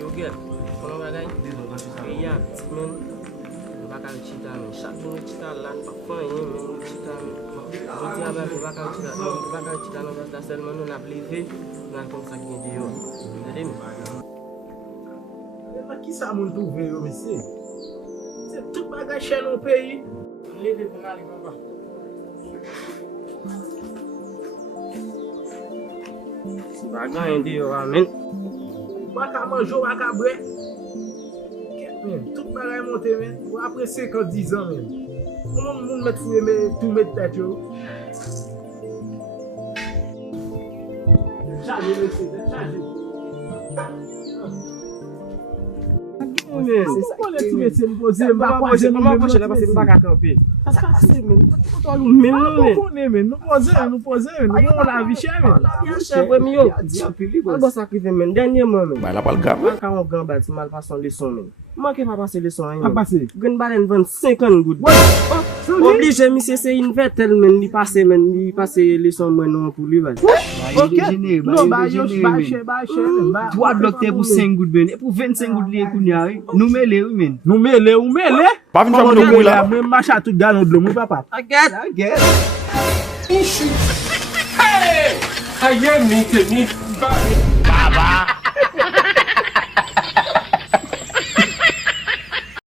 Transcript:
Yo gel, konon bagay? E ya petit men, baka ou chita men. Chak joun ou chita lan, pa fanyen men ou chita men. Jodi a baka ou chita nan bas la selman nou nap leve, nan kon sa gen di yo. Dede men? Qui ça moun trouve yo monsieur? C'est tout bagay cher dans pays. Leve pour aller papa. Si bagay di yo amen. Waka manjo, waka bre. Tout bagay monte men. Ou après 50-10 ans men. Comment moun met fouye men tout met tête yo? Charge monsieur, charge. Men, Pourquoi les tu mets me poser m'a poche la parce que m'pa camper. Ça passe men. Pourquoi nous men men? Nous poser, nous la vie chère men. Ya chè vwèm yo. Al bo sakrive men, denyeman men. Ba la pal gam. Man ka an gan bati mal pason leson men. Manke pa pase leson an Pas men. passé. Gwen balen 25 goud. What? Oblige misye se invertel men, li pase leson men non pou li bati. Ok. Non, ba yo chè. 3 docteurs pour 5 gouttes ben. Et pour 25 gouttes les kounya, nous mêler oui men. Nous mêler ou mêler. Pa vin fè moun nou la. Même marche à tout galon de mon papa. Aget. Aye, mi te mi. Baba.